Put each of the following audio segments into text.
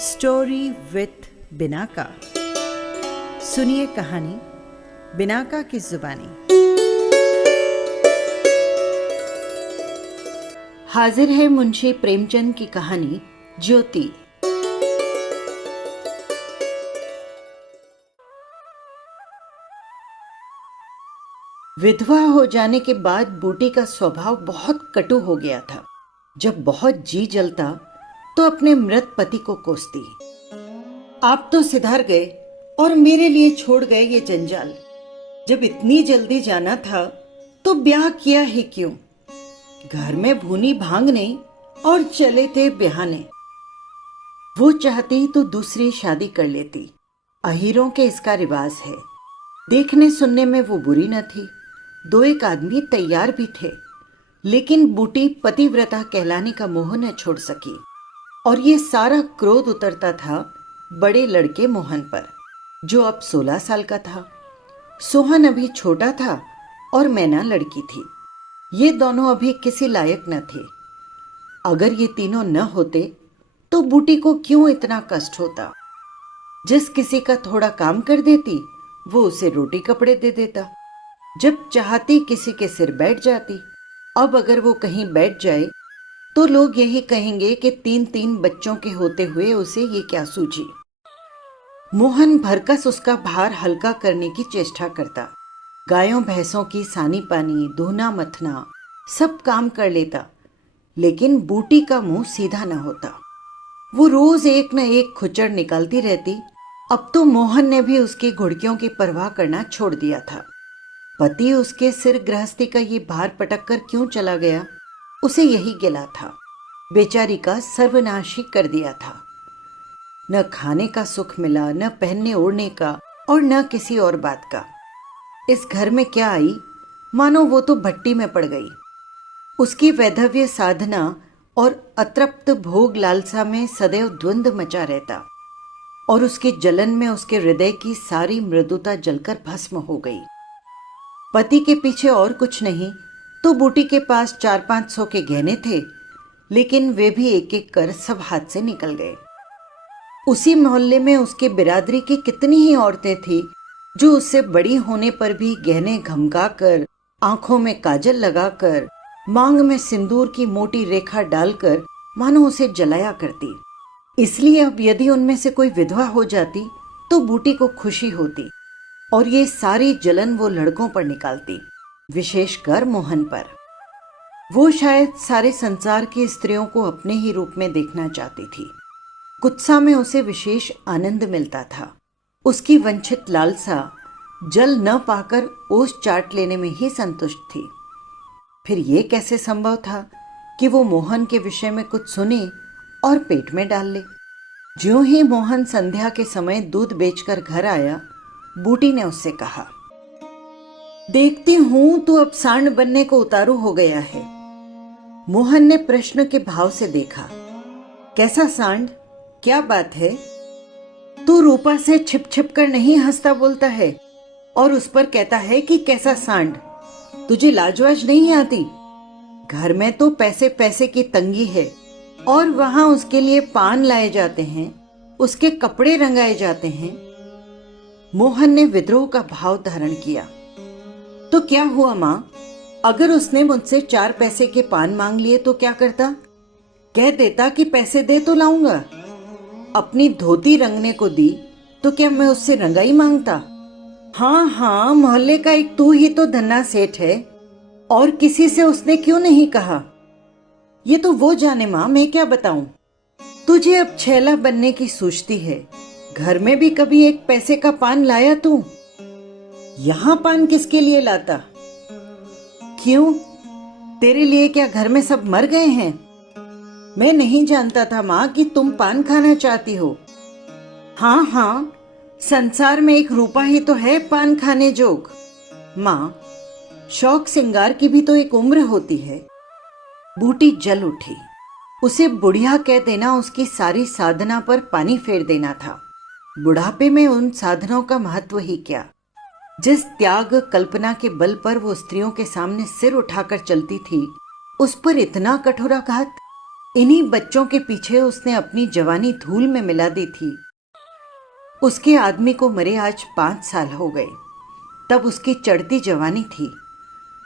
Story with Binaca. सुनिए कहानी Binaca की जुबानी। हाजिर है मुंशी प्रेमचंद की कहानी ज्योति। विधवा हो जाने के बाद बूटी का स्वभाव बहुत कटु हो गया था। जब बहुत जी जलता तो अपने मृत पति को कोसती, आप तो सिधार गए और मेरे लिए छोड़ गए ये जंजाल। जब इतनी जल्दी जाना था तो ब्याह किया ही क्यों? घर में भूनी भांग नहीं और चले थे ब्याहने। वो चाहती तो दूसरी शादी कर लेती। अहीरों के इसका रिवाज है। देखने सुनने में वो बुरी न थी। दो एक आदमी तैयार भी थे, लेकिन बूटी पतिव्रता कहलाने का मोह न छोड़ सकी। और ये सारा क्रोध उतरता था बड़े लड़के मोहन पर, जो अब 16 साल का था। सोहन अभी छोटा था और मैना लड़की थी। ये दोनों अभी किसी लायक न थे। अगर ये तीनों न होते तो बूटी को क्यों इतना कष्ट होता? जिस किसी का थोड़ा काम कर देती वो उसे रोटी कपड़े दे देता। जब चाहती किसी के सिर बैठ जाती। अब अगर वो कहीं बैठ जाए तो लोग यही कहेंगे कि 3-3 बच्चों के होते हुए उसे ये क्या सूझी। मोहन भरकस उसका भार हल्का करने की चेष्टा करता। गायों भैंसों की सानी पानी, धोना मथना सब काम कर लेता, लेकिन बूटी का मुंह सीधा न होता। वो रोज एक न एक खुचड़ निकालती रहती। अब तो मोहन ने भी उसकी घुड़कियों की परवाह करना छोड़ दिया था। पति उसके सिर गृहस्थी का ये भार पटक कर क्यों चला गया, उसे यही गिला था। बेचारी का सर्वनाश ही कर दिया था। न खाने का सुख मिला, न पहनने ओढ़ने का, और न किसी और बात का। इस घर में क्या आई, मानो वो तो भट्टी में पड़ गई। उसकी वैधव्य साधना और अतृप्त भोग लालसा में सदैव द्वंद्व मचा रहता, और उसके जलन में उसके हृदय की सारी मृदुता जलकर भस्म हो गई। पति के पीछे और कुछ नहीं तो बूटी के पास 400-500 के गहने थे, लेकिन वे भी एक एक कर सब हाथ से निकल गए। उसी मोहल्ले में उसके बिरादरी की कितनी ही औरतें थी जो उससे बड़ी होने पर भी गहने घमकाकर, आंखों में काजल लगाकर, मांग में सिंदूर की मोटी रेखा डालकर मानो उसे जलाया करती। इसलिए अब यदि उनमें से कोई विधवा हो जाती तो बूटी को खुशी होती, और ये सारी जलन वो लड़कों पर निकालती, विशेषकर मोहन पर। वो शायद सारे संसार की स्त्रियों को अपने ही रूप में देखना चाहती थी। कुत्सा में उसे विशेष आनंद मिलता था। उसकी वंचित लालसा जल न पाकर ओस चाट लेने में ही संतुष्ट थी। फिर ये कैसे संभव था कि वो मोहन के विषय में कुछ सुने और पेट में डाल ले? ज्यों ही मोहन संध्या के समय दूध बेचकर घर आया, बूटी ने उससे कहा, देखती हूं तू अब सांड बनने को उतारू हो गया है। मोहन ने प्रश्न के भाव से देखा। कैसा सांड? क्या बात है? तू रूपा से छिप छिप कर नहीं हंसता बोलता है और उस पर कहता है कि कैसा सांड? तुझे लाजवाज नहीं आती? घर में तो पैसे पैसे की तंगी है, और वहां उसके लिए पान लाए जाते हैं, उसके कपड़े रंगाए जाते हैं। मोहन ने विद्रोह का भाव धारण किया। तो क्या हुआ मां? अगर उसने मुझसे 4 पैसे के पान मांग लिए तो क्या करता? कह देता कि पैसे दे तो लाऊंगा। अपनी धोती रंगने को दी तो क्या मैं उससे रंगाई मांगता? हाँ, मोहल्ले का एक तू ही तो धन्ना सेठ है, और किसी से उसने क्यों नहीं कहा? ये तो वो जाने मां, मैं क्या बताऊं। तुझे अब छैला बनने की सूझती है। घर में भी कभी 1 पैसे का पान लाया तू? यहां पान किसके लिए लाता? क्यों, तेरे लिए? क्या घर में सब मर गए हैं? मैं नहीं जानता था मां कि तुम पान खाना चाहती हो। हाँ, संसार में एक रूपा ही तो है पान खाने जोग। मां, शौक सिंगार की भी तो एक उम्र होती है। बूटी जल उठी। उसे बुढ़िया कह देना उसकी सारी साधना पर पानी फेर देना था। बुढ़ापे में उन साधनों का महत्व ही क्या। जिस त्याग कल्पना के बल पर वो स्त्रियों के सामने सिर उठाकर चलती थी, उस पर इतना कठोराघात। इन्हीं बच्चों के पीछे उसने अपनी जवानी धूल में मिला दी थी। उसके आदमी को मरे आज 5 साल हो गए। तब उसकी चढ़ती जवानी थी।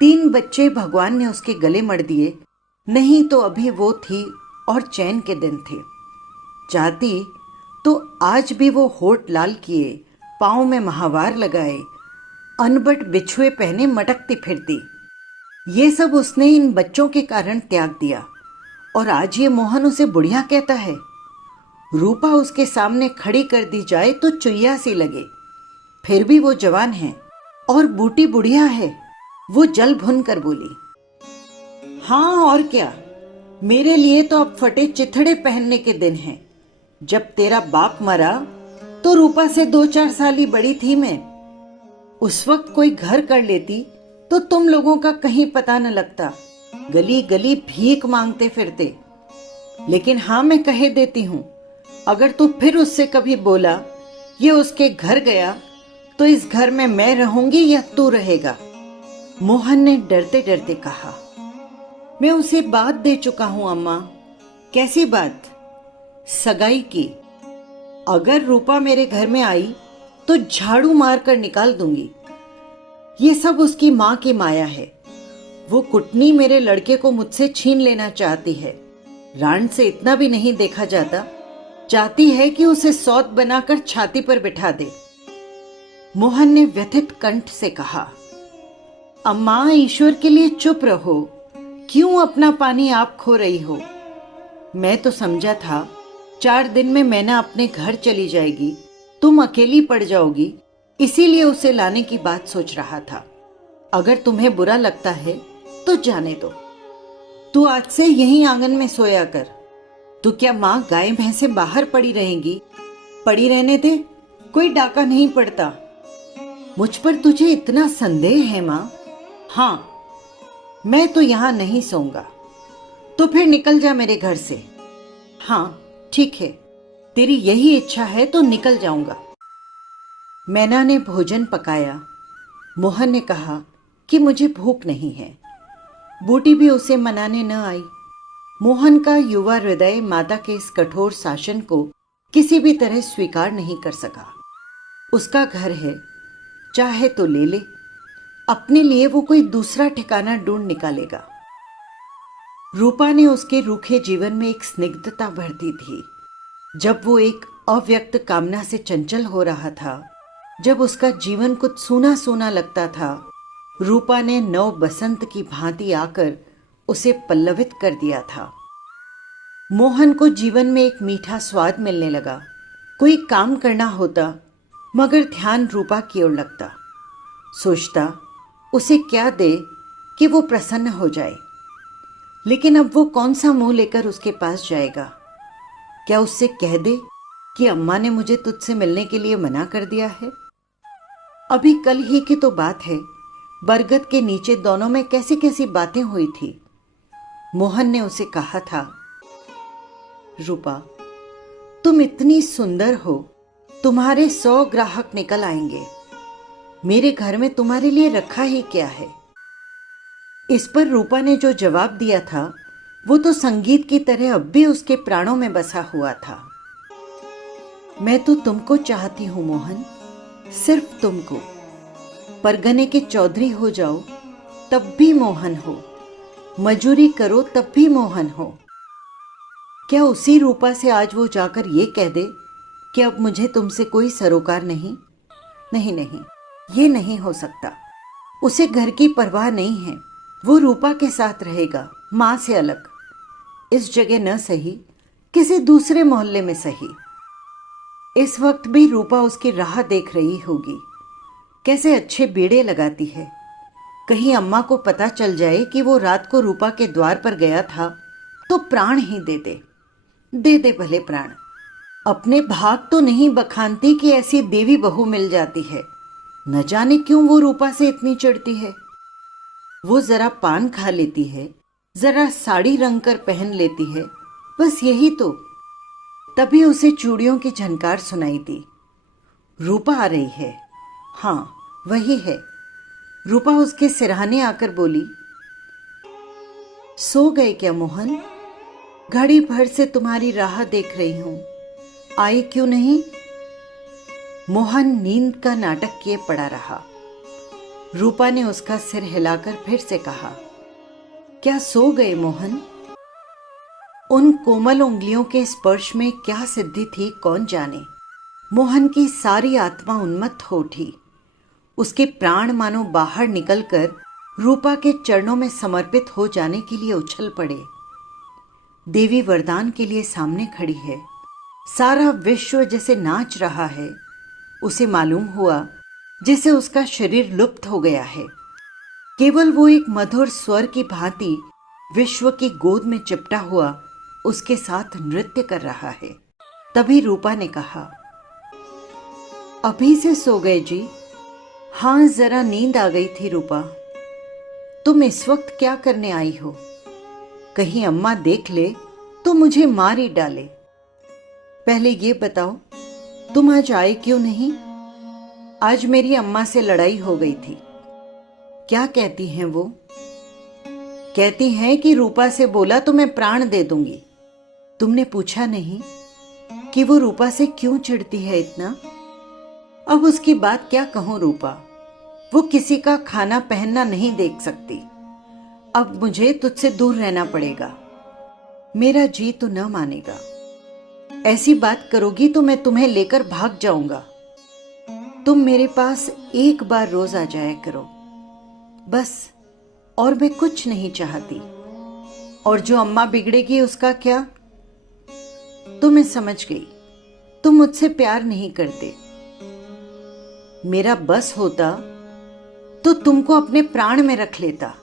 3 बच्चे भगवान ने उसके गले मड़ दिए, नहीं तो अभी वो थी और चैन के दिन थे। चाहती तो आज भी वो होठ लाल किए, पाँव में महावार लगाए, अनबट बिछुए पहने मटकती फिरती। ये सब उसने इन बच्चों के कारण त्याग दिया और आज ये मोहन उसे बुढ़िया कहता है। रूपा उसके सामने खड़ी कर दी जाए तो चुईया सी लगे, फिर भी वो जवान है और बूटी बुढ़िया है। वो जल भुन कर बोली, हाँ और क्या, मेरे लिए तो अब फटे चिथड़े पहनने के दिन हैं। जब तेरा बाप मरा तो रूपा से 2-4 साल ही बड़ी थी मैं। उस वक्त कोई घर कर लेती तो तुम लोगों का कहीं पता न लगता, गली गली भीख मांगते फिरते। लेकिन हाँ, मैं कहे देती हूं, अगर तू फिर उससे कभी बोला ये उसके घर गया तो इस घर में मैं रहूंगी या तू रहेगा। मोहन ने डरते डरते कहा, मैं उसे बात दे चुका हूं अम्मा। कैसी बात? सगाई की। अगर रूपा मेरे घर में आई तो झाड़ू मारकर निकाल दूंगी। ये सब उसकी मां की माया है। वो कुटनी मेरे लड़के को मुझसे छीन लेना चाहती है। रान से इतना भी नहीं देखा जाता। चाहती है कि उसे सौत बनाकर छाती पर बिठा दे। मोहन ने व्यथित कंठ से कहा, अम्मा ईश्वर के लिए चुप रहो, क्यों अपना पानी आप खो रही हो? मैं तो समझा था 4 दिन में मैना अपने घर चली जाएगी, तुम अकेली पड़ जाओगी, इसीलिए उसे लाने की बात सोच रहा था। अगर तुम्हें बुरा लगता है तो जाने दो। तू आज से यहीं आंगन में सोया कर। तो क्या माँ गाय भैंसे बाहर पड़ी रहेंगी? पड़ी रहने दे, कोई डाका नहीं पड़ता। मुझ पर तुझे इतना संदेह है माँ? हाँ, मैं तो यहां नहीं सोऊंगा। तो फिर निकल जा मेरे घर से। हाँ ठीक है, तेरी यही इच्छा है तो निकल जाऊंगा। मैना ने भोजन पकाया। मोहन ने कहा कि मुझे भूख नहीं है। बूटी भी उसे मनाने न आई। मोहन का युवा हृदय माता के इस कठोर शासन को किसी भी तरह स्वीकार नहीं कर सका। उसका घर है, चाहे तो ले ले, अपने लिए वो कोई दूसरा ठिकाना ढूंढ निकालेगा। रूपा ने उसके रूखे जीवन में एक स्निग्धता भर दी थी। जब वो एक अव्यक्त कामना से चंचल हो रहा था, जब उसका जीवन कुछ सूना सूना लगता था, रूपा ने नव बसंत की भांति आकर उसे पल्लवित कर दिया था। मोहन को जीवन में एक मीठा स्वाद मिलने लगा। कोई काम करना होता मगर ध्यान रूपा की ओर लगता। सोचता उसे क्या दे कि वो प्रसन्न हो जाए। लेकिन अब वो कौन सा मुंह लेकर उसके पास जाएगा? क्या उससे कह दे कि अम्मा ने मुझे तुझसे मिलने के लिए मना कर दिया है? अभी कल ही की तो बात है, बरगद के नीचे दोनों में कैसी कैसी बातें हुई थी। मोहन ने उसे कहा था, रूपा तुम इतनी सुंदर हो, तुम्हारे 100 ग्राहक निकल आएंगे। मेरे घर में तुम्हारे लिए रखा ही क्या है? इस पर रूपा ने जो जवाब दिया था वो तो संगीत की तरह अब भी उसके प्राणों में बसा हुआ था। मैं तो तुमको चाहती हूं मोहन, सिर्फ तुमको। परगने के चौधरी हो जाओ तब भी मोहन हो, मजूरी करो तब भी मोहन हो। क्या उसी रूपा से आज वो जाकर ये कह दे कि अब मुझे तुमसे कोई सरोकार नहीं? नहीं नहीं, ये नहीं हो सकता। उसे घर की परवाह नहीं है। वो रूपा के साथ रहेगा, माँ से अलग। इस जगह न सही, किसी दूसरे मोहल्ले में सही। इस वक्त भी रूपा उसकी राह देख रही होगी। कैसे अच्छे बीड़े लगाती है। कहीं अम्मा को पता चल जाए कि वो रात को रूपा के द्वार पर गया था तो प्राण ही दे दे। दे दे भले प्राण। अपने भाग तो नहीं बखानती कि ऐसी देवी बहू मिल जाती है। न जाने क्यों वो रूपा से इतनी चिढ़ती है। वो जरा पान खा लेती है, जरा साड़ी रंग कर पहन लेती है, बस यही तो। तभी उसे चूड़ियों की झनकार सुनाई दी। रूपा आ रही है। हाँ वही है। रूपा उसके सिरहाने आकर बोली, सो गए क्या मोहन? घड़ी भर से तुम्हारी राह देख रही हूं, आई क्यों नहीं? मोहन नींद का नाटक किए पड़ा रहा। रूपा ने उसका सिर हिलाकर फिर से कहा, क्या सो गए मोहन? उन कोमल उंगलियों के स्पर्श में क्या सिद्धि थी कौन जाने। मोहन की सारी आत्मा उन्मत्त हो उठी। उसके प्राण मानो बाहर निकलकर रूपा के चरणों में समर्पित हो जाने के लिए उछल पड़े। देवी वरदान के लिए सामने खड़ी है। सारा विश्व जैसे नाच रहा है। उसे मालूम हुआ जैसे उसका शरीर लुप्त हो गया है। केवल वो एक मधुर स्वर की भांति विश्व की गोद में चिपटा हुआ उसके साथ नृत्य कर रहा है। तभी रूपा ने कहा, अभी से सो गए जी? हाँ, जरा नींद आ गई थी रूपा। तुम इस वक्त क्या करने आई हो? कहीं अम्मा देख ले तो मुझे मार ही डाले। पहले ये बताओ, तुम आज आए क्यों नहीं? आज मेरी अम्मा से लड़ाई हो गई थी। क्या कहती हैं वो? कहती हैं कि रूपा से बोला तो मैं प्राण दे दूंगी। तुमने पूछा नहीं कि वो रूपा से क्यों चिढ़ती है इतना? अब उसकी बात क्या कहूं रूपा, वो किसी का खाना पहनना नहीं देख सकती। अब मुझे तुझसे दूर रहना पड़ेगा। मेरा जी तो न मानेगा। ऐसी बात करोगी तो मैं तुम्हें लेकर भाग जाऊंगा। तुम मेरे पास एक बार रोज आ जाया करो, बस, और मैं कुछ नहीं चाहती। और जो अम्मा बिगड़ेगी उसका क्या? तो मैं समझ गई, तुम मुझसे प्यार नहीं करते। मेरा बस होता तो तुमको अपने प्राण में रख लेता।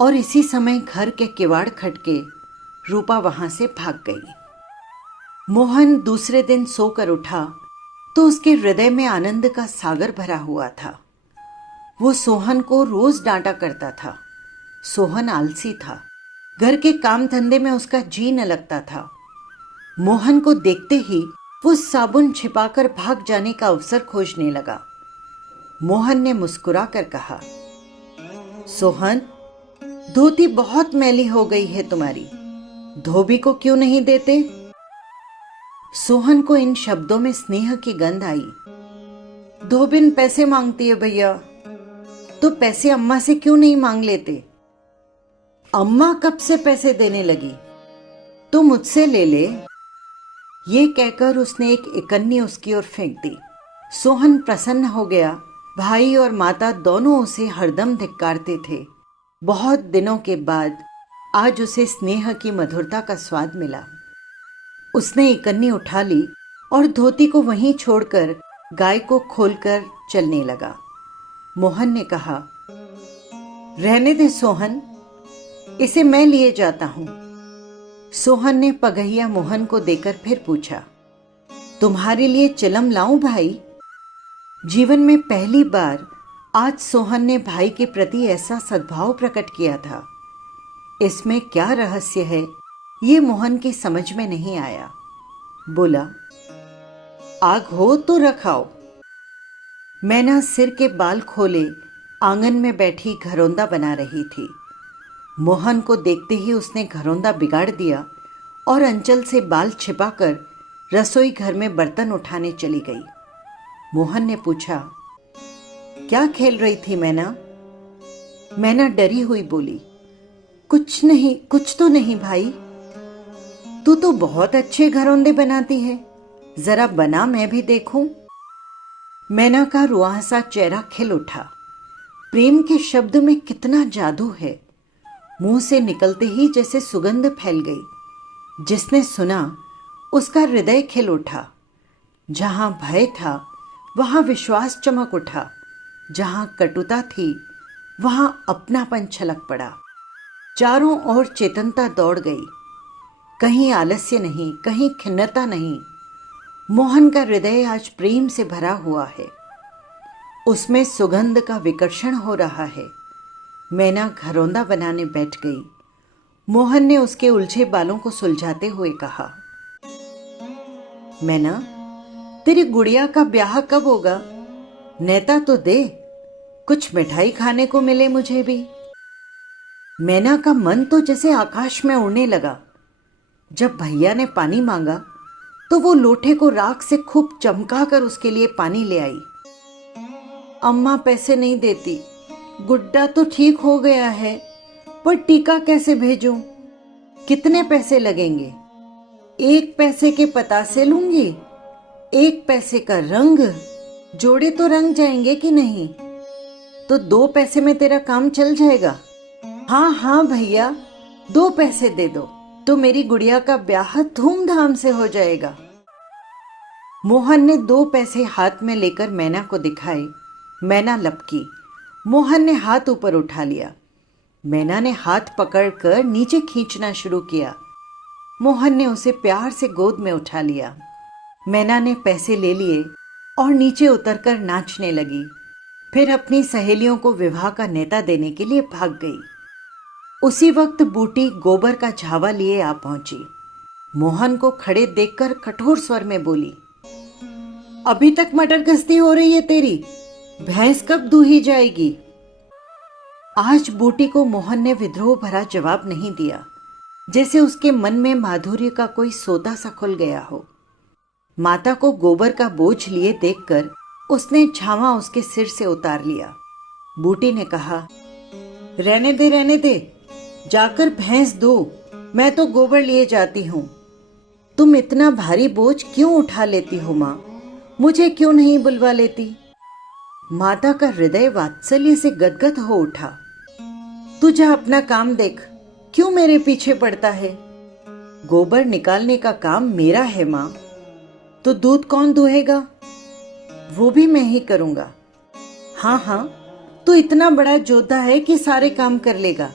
और इसी समय घर के किवाड़ खटके रूपा वहां से भाग गई। मोहन दूसरे दिन सोकर उठा तो उसके हृदय में आनंद का सागर भरा हुआ था। वो सोहन को रोज डांटा करता था। सोहन आलसी था। घर के काम धंधे में उसका जी न लगता था। मोहन को देखते ही वो साबुन छिपाकर भाग जाने का अवसर खोजने लगा। मोहन ने मुस्कुरा कर कहा, सोहन, धोती बहुत मैली हो गई है तुम्हारी, धोबी को क्यों नहीं देते? सोहन को इन शब्दों में स्नेह की गंध आई। धोबिन पैसे मांगती है भैया, तो पैसे अम्मा से क्यों नहीं मांग लेते? अम्मा कब से पैसे देने लगी? तो मुझसे ले ले। ये कहकर उसने एक इकन्नी उसकी ओर फेंक दी। सोहन प्रसन्न हो गया। भाई और माता दोनों उसे हरदम धिक्कारते थे। बहुत दिनों के बाद आज उसे स्नेह की मधुरता का स्वाद मिला। उसने इकन्नी उठा ली और धोती को वहीं छोड़कर गाय को खोलकर चलने लगा। मोहन ने कहा, रहने दे सोहन, इसे मैं लिए जाता हूं। सोहन ने पगहिया मोहन को देकर फिर पूछा, तुम्हारे लिए चिलम लाऊं भाई? जीवन में पहली बार आज सोहन ने भाई के प्रति ऐसा सद्भाव प्रकट किया था। इसमें क्या रहस्य है, ये मोहन की समझ में नहीं आया। बोला, आग हो तो रखाओ। मैना सिर के बाल खोले आंगन में बैठी घरौंदा बना रही थी। मोहन को देखते ही उसने घरौंदा बिगाड़ दिया और अंचल से बाल छिपाकर रसोई घर में बर्तन उठाने चली गई। मोहन ने पूछा, क्या खेल रही थी मैना? मैना डरी हुई बोली, कुछ नहीं, कुछ तो नहीं भाई। तू तो बहुत अच्छे घरौंदे बनाती है, जरा बना मैं भी देखूं। मैना का रुआंसा चेहरा खिल उठा। प्रेम के शब्द में कितना जादू है। मुंह से निकलते ही जैसे सुगंध फैल गई। जिसने सुना उसका हृदय खिल उठा। जहां भय था वहां विश्वास चमक उठा। जहां कटुता थी वहां अपनापन छलक पड़ा। चारों ओर चेतनता दौड़ गई। कहीं आलस्य नहीं, कहीं खिन्नता नहीं। मोहन का हृदय आज प्रेम से भरा हुआ है। उसमें सुगंध का विकर्षण हो रहा है। मैना घरौंदा बनाने बैठ गई। मोहन ने उसके उलझे बालों को सुलझाते हुए कहा, मैना, तेरी गुड़िया का ब्याह कब होगा? नेता तो दे, कुछ मिठाई खाने को मिले मुझे भी। मैना का मन तो जैसे आकाश में उड़ने लगा। जब भैया ने पानी मांगा तो वो लोटे को राख से खूब चमका कर उसके लिए पानी ले आई। अम्मा पैसे नहीं देती, गुड्डा तो ठीक हो गया है, पर टीका कैसे भेजूं? कितने पैसे लगेंगे? 1 पैसे के पतासे लूंगी, 1 पैसे का रंग, जोड़े तो रंग जाएंगे कि नहीं? तो 2 पैसे में तेरा काम चल जाएगा। हाँ हाँ भैया, 2 पैसे दे दो तो मेरी गुड़िया का ब्याह धूमधाम से हो जाएगा। मोहन ने 2 पैसे हाथ में लेकर मैना को दिखाए। मैना लपकी। मोहन ने हाथ ऊपर उठा लिया। मैना ने हाथ पकड़कर नीचे खींचना शुरू किया। मोहन ने उसे प्यार से गोद में उठा लिया। मैना ने पैसे ले लिए और नीचे उतरकर नाचने लगी। फिर अपनी सहेलियों को विवाह का न्योता देने के लिए भाग गई। उसी वक्त बूटी गोबर का झावा लिए आ पहुंची। मोहन को खड़े देखकर कठोर स्वर में बोली, अभी तक मटर गश्ती हो रही है तेरी, भैंस कब दूही जाएगी? आज बूटी को मोहन ने विद्रोह भरा जवाब नहीं दिया, जैसे उसके मन में माधुर्य का कोई सोता सा खुल गया हो। माता को गोबर का बोझ लिए देखकर उसने छावा उसके सिर से उतार लिया। बूटी ने कहा, रहने दे, जाकर भैंस दो, मैं तो गोबर लिए जाती हूं। तुम इतना भारी बोझ क्यों उठा लेती हो माँ? मुझे क्यों नहीं बुलवा लेती? माता का हृदय वात्सल्य से गदगद हो उठा। तू जा अपना काम देख, क्यों मेरे पीछे पड़ता है? गोबर निकालने का काम मेरा है माँ। तो दूध कौन दुहेगा? वो भी मैं ही करूंगा। हाँ हाँ, तू इतना बड़ा योद्धा है कि सारे काम कर लेगा।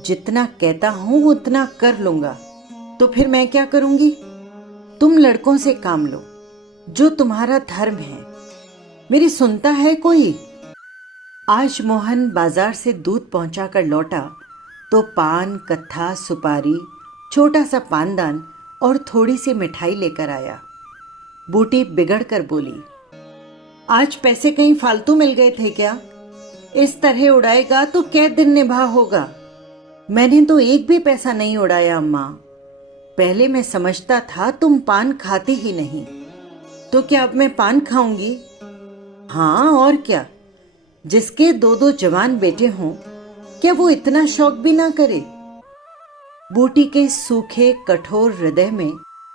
जितना कहता हूं उतना कर लूंगा। तो फिर मैं क्या करूंगी? तुम लड़कों से काम लो, जो तुम्हारा धर्म है। मेरी सुनता है कोई? आज मोहन बाजार से दूध पहुंचाकर लौटा तो पान, कत्था, सुपारी, छोटा सा पानदान और थोड़ी सी मिठाई लेकर आया। बूटी बिगड़ कर बोली, आज पैसे कहीं फालतू मिल गए थे क्या? इस तरह उड़ाएगा तो कै दिन निभा होगा। मैंने तो एक भी पैसा नहीं उड़ाया अम्मा। पहले मैं समझता था तुम पान खाती ही नहीं, तो क्या अब मैं पान खाऊंगी? हाँ और क्या, जिसके 2-2 जवान बेटे हों, क्या वो इतना शौक भी ना करे? बूटी के सूखे कठोर हृदय में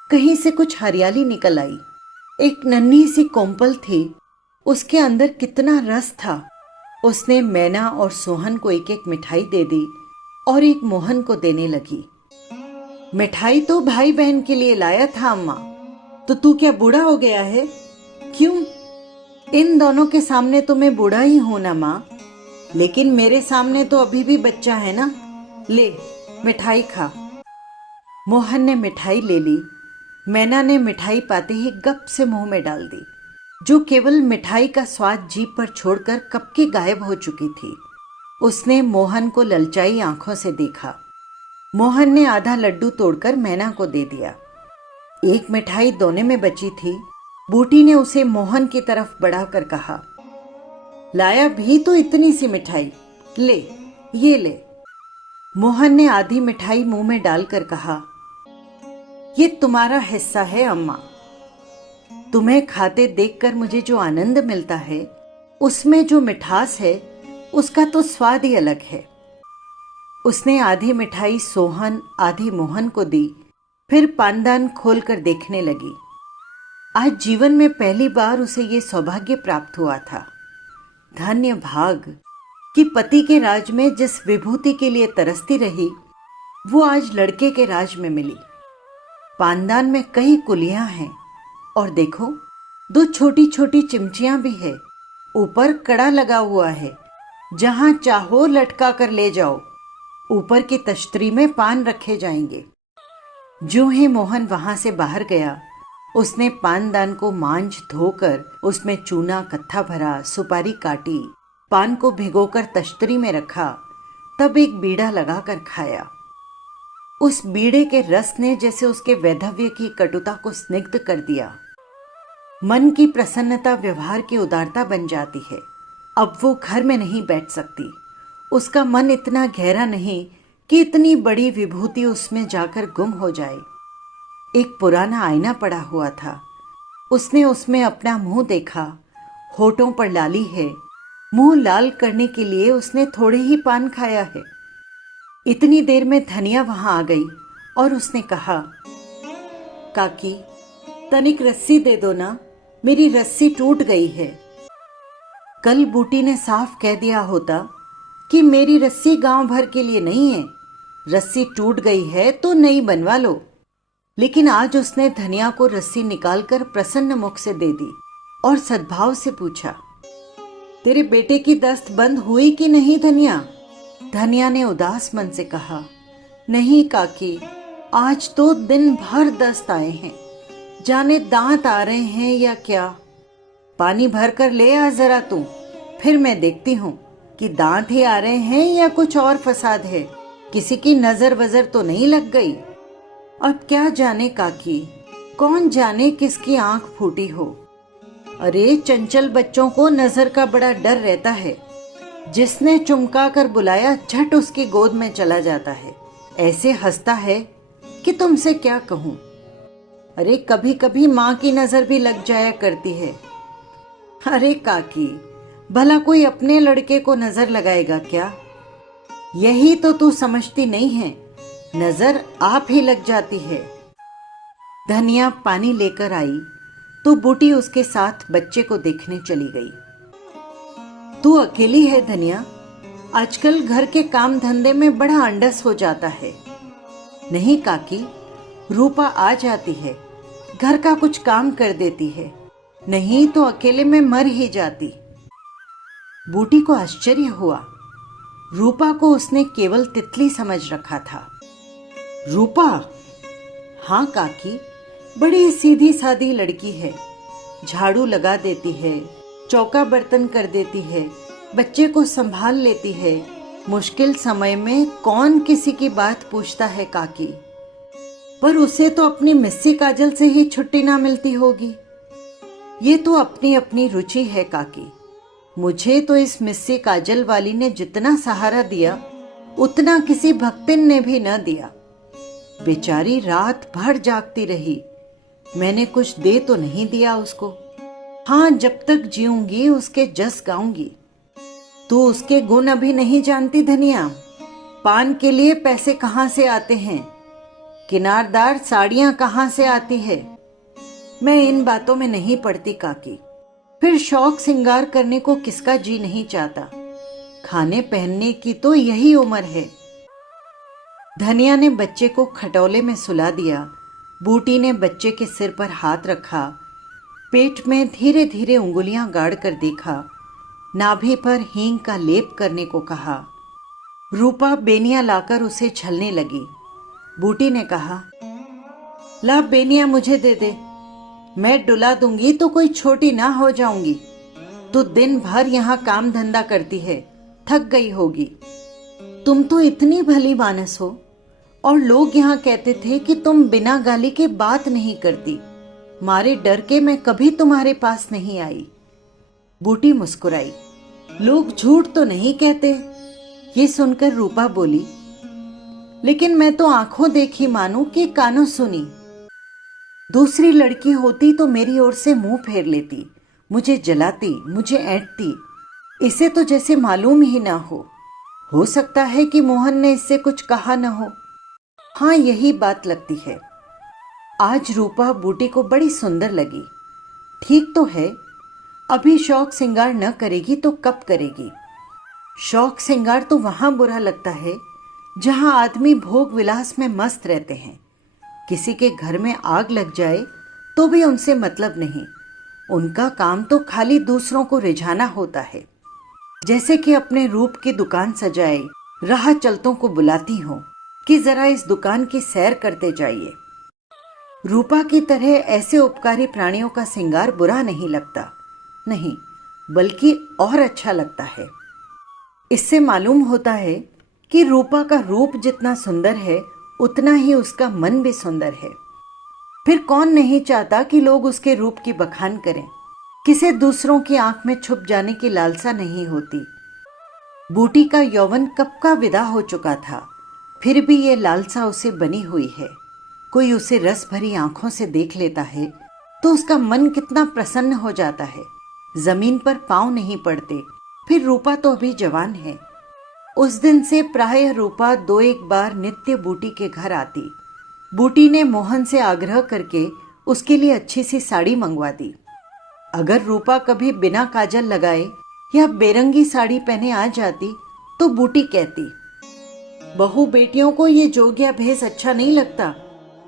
कहीं से कुछ हरियाली निकल आई। एक नन्ही सी कोम्पल थी, उसके अंदर कितना रस था। उसने मैना और सोहन को एक एक मिठाई दे दी और एक मोहन को देने लगी। मिठाई तो भाई बहन के लिए लाया था अम्मा। तो तू क्या बूढ़ा हो गया है? क्यों? इन दोनों के सामने तो मैं बूढ़ा ही हूं ना माँ, लेकिन मेरे सामने तो अभी भी बच्चा है ना। ले मिठाई खा। मोहन ने मिठाई ले ली। मैना ने मिठाई पाते ही गप से मुंह में डाल दी, जो केवल मिठाई का स्वाद जीभ पर छोड़कर कब की गायब हो चुकी थी। उसने मोहन को ललचाई आंखों से देखा। मोहन ने आधा लड्डू तोड़कर मैना को दे दिया। एक मिठाई दोने में बची थी। बूटी ने उसे मोहन की तरफ बढ़ाकर कहा, लाया भी तो इतनी सी मिठाई, ले ये ले। मोहन ने आधी मिठाई मुंह में डालकर कहा, ये तुम्हारा हिस्सा है अम्मा। तुम्हें खाते देखकर मुझे जो आनंद मिलता है, उसमें जो मिठास है, उसका तो स्वाद ही अलग है। उसने आधी मिठाई सोहन, आधी मोहन को दी, फिर पानदान खोलकर देखने लगी। आज जीवन में पहली बार उसे ये सौभाग्य प्राप्त हुआ था। धन्य भाग कि पति के राज में जिस विभूति के लिए तरसती रही, वो आज लड़के के राज में मिली। पानदान में कई कुलियां हैं और देखो 2 छोटी छोटी चिमचियां भी है। ऊपर कड़ा लगा हुआ है, जहां चाहो लटका कर ले जाओ। ऊपर की तश्तरी में पान रखे जाएंगे। जो ही मोहन वहां से बाहर गया, उसने पानदान को मांझ धोकर उसमें चूना कत्था भरा, सुपारी काटी, पान को भिगोकर तश्तरी में रखा, तब एक बीड़ा लगाकर खाया। उस बीड़े के रस ने जैसे उसके वैधव्य की कटुता को स्निग्ध कर दिया। मन की प्रसन्नता व्यवहार की उदारता बन जाती है। अब वो घर में नहीं बैठ सकती। उसका मन इतना गहरा नहीं कि इतनी बड़ी विभूति उसमें जाकर गुम हो जाए। एक पुराना आईना पड़ा हुआ था। उसने उसमें अपना मुंह देखा। होठों पर लाली है। मुंह लाल करने के लिए उसने थोड़े ही पान खाया है। इतनी देर में धनिया वहां आ गई और उसने कहा, काकी, तनिक रस्सी दे दो ना, मेरी रस्सी टूट गई है। कल बूटी ने साफ कह दिया होता कि मेरी रस्सी गांव भर के लिए नहीं है, रस्सी टूट गई है तो नई बनवा लो। लेकिन आज उसने धनिया को रस्सी निकालकर प्रसन्न मुख से दे दी और सद्भाव से पूछा, तेरे बेटे की दस्त बंद हुई कि नहीं धनिया? धनिया ने उदास मन से कहा, नहीं काकी, आज तो दिन भर दस्त आए हैं, जाने दांत आ रहे हैं या क्या। पानी भर कर ले आ जरा तू, फिर मैं देखती हूँ कि दांत ही आ रहे हैं या कुछ और फसाद है, किसी की नजर वजर तो नहीं लग गई। अब क्या जाने काकी, कौन जाने किसकी आंख फूटी हो। अरे चंचल बच्चों को नजर का बड़ा डर रहता है। जिसने चुमका कर बुलाया झट उसकी गोद में चला जाता है, ऐसे हंसता है कि तुमसे क्या कहूं। अरे कभी कभी माँ की नजर भी लग जाया करती है। अरे काकी, भला कोई अपने लड़के को नजर लगाएगा क्या? यही तो तू समझती नहीं है, नजर आप ही लग जाती है। धनिया पानी लेकर आई तो बूटी उसके साथ बच्चे को देखने चली गई। तू अकेली है धनिया? आजकल घर के काम धंधे में बड़ा अंडस हो जाता है। नहीं काकी, रूपा आ जाती है, घर का कुछ काम कर देती है, नहीं तो अकेले में मर ही जाती। बूटी को आश्चर्य हुआ। रूपा को उसने केवल तितली समझ रखा था। रूपा? हाँ काकी, बड़ी सीधी सादी लड़की है, झाड़ू लगा देती है, चौका बर्तन कर देती है, बच्चे को संभाल लेती है। मुश्किल समय में कौन किसी की बात पूछता है काकी? पर उसे तो अपनी मिस्सी काजल से ही छुट्टी ना मिलती होगी। ये तो अपनी अपनी रुचि है काकी। मुझे तो इस मिस्सी काजल वाली ने जितना सहारा दिया उतना किसी भक्तिन ने भी न दिया। बेचारी रात भर जागती रही, मैंने कुछ दे तो नहीं दिया उसको। हाँ, जब तक जीऊंगी उसके जस गाऊंगी। तू उसके गुण अभी नहीं जानती धनिया। पान के लिए पैसे कहाँ से आते हैं, किनारदार साड़ियां कहाँ से आती है। मैं इन बातों में नहीं पड़ती काकी। फिर शौक सिंगार करने को किसका जी नहीं चाहता। खाने पहनने की तो यही उम्र है। धनिया ने बच्चे को खटोले में सुला दिया। बूटी ने बच्चे के सिर पर हाथ रखा, पेट में धीरे धीरे उंगलियां गाड़ कर देखा, नाभि पर हींग का लेप करने को कहा। रूपा बेनिया लाकर उसे छलने लगी। बूटी ने कहा, ला बेनिया मुझे दे दे, मैं डुला दूंगी तो कोई छोटी ना हो जाऊंगी। तू दिन भर यहाँ काम धंधा करती है, थक गई होगी। तुम तो इतनी भली मानस हो, और लोग यहाँ कहते थे कि तुम बिना गाली के बात नहीं करती। मारे डर के मैं कभी तुम्हारे पास नहीं आई। बूटी मुस्कुराई। लोग झूठ तो नहीं कहते। ये सुनकर रूपा बोली, लेकिन मैं तो आंखों देखी मानूं कि कानों सुनी। दूसरी लड़की होती तो मेरी ओर से मुंह फेर लेती, मुझे जलाती, मुझे ऐंठती। इसे तो जैसे मालूम ही ना हो सकता है कि मोहन ने इससे कुछ कहा न हो। हाँ, यही बात लगती है। आज रूपा बूटी को बड़ी सुंदर लगी। ठीक तो है, अभी शौक सिंगार न करेगी तो कब करेगी। शौक सिंगार तो वहां बुरा लगता है जहां आदमी भोग विलास में मस्त रहते हैं। किसी के घर में आग लग जाए तो भी उनसे मतलब नहीं। उनका काम तो खाली दूसरों को रिझाना होता है। जैसे कि अपने रूप की दुकान सजाए राह चलतों को बुलाती हो कि जरा इस दुकान की सैर करते जाइए। रूपा की तरह ऐसे उपकारी प्राणियों का श्रृंगार बुरा नहीं लगता, नहीं बल्कि और अच्छा लगता है। इससे मालूम होता है कि रूपा का रूप जितना सुंदर है उतना ही उसका मन भी सुंदर है। फिर कौन नहीं चाहता कि लोग उसके रूप की बखान करें। किसे दूसरों की आंख में छुप जाने की लालसा नहीं होती। बूटी का यौवन कब का विदा हो चुका था, फिर भी ये लालसा उसे बनी हुई है। कोई उसे रस भरी आंखों से देख लेता है तो उसका मन कितना प्रसन्न हो जाता है। जमीन पर पांव नहीं पड़ते। फिर रूपा तो अभी जवान है। उस दिन से प्रायः रूपा 2-1 बार नित्य बूटी के घर आती। बूटी ने मोहन से आग्रह करके उसके लिए अच्छी सी साड़ी मंगवा दी। अगर रूपा कभी बिना काजल लगाए या बेरंगी साड़ी पहने आ जाती तो बूटी कहती, बहू बेटियों को ये जोगिया भेस अच्छा नहीं लगता,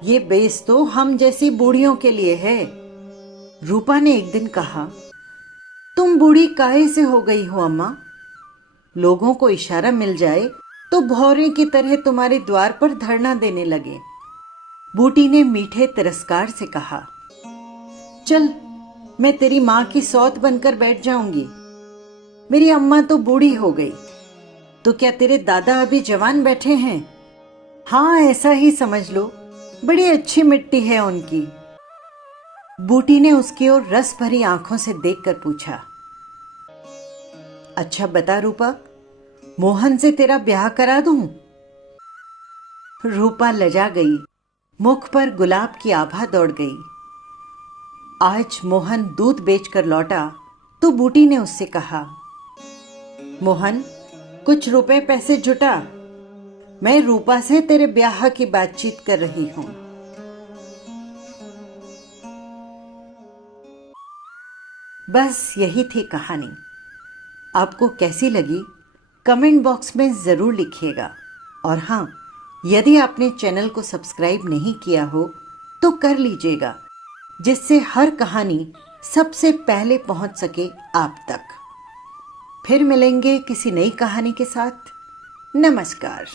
ये भेस तो हम जैसी बूढ़ियों के लिए है। रूपा ने एक दिन कहा, तुम बूढ़ी काहे से हो गई हो अम्मा? लोगों को इशारा मिल जाए तो भौरे की तरह तुम्हारे द्वार पर धरना देने लगे। बूटी ने मीठे तिरस्कार से कहा, चल मैं तेरी माँ की सौत बनकर बैठ जाऊंगी। मेरी अम्मा तो बूढ़ी हो गई, तो क्या तेरे दादा अभी जवान बैठे हैं? हाँ, ऐसा ही समझ लो, बड़ी अच्छी मिट्टी है उनकी। बूटी ने उसकी ओर रस भरी आंखों से देखकर पूछा, अच्छा बता रूपा, मोहन से तेरा ब्याह करा दूं? रूपा लजा गई, मुख पर गुलाब की आभा दौड़ गई। आज मोहन दूध बेचकर लौटा तो बूटी ने उससे कहा, मोहन कुछ रुपए पैसे जुटा, मैं रूपा से तेरे ब्याह की बातचीत कर रही हूं। बस यही थी कहानी। आपको कैसी लगी कमेंट बॉक्स में ज़रूर लिखिएगा। और हाँ, यदि आपने चैनल को सब्सक्राइब नहीं किया हो तो कर लीजिएगा, जिससे हर कहानी सबसे पहले पहुंच सके आप तक। फिर मिलेंगे किसी नई कहानी के साथ। नमस्कार।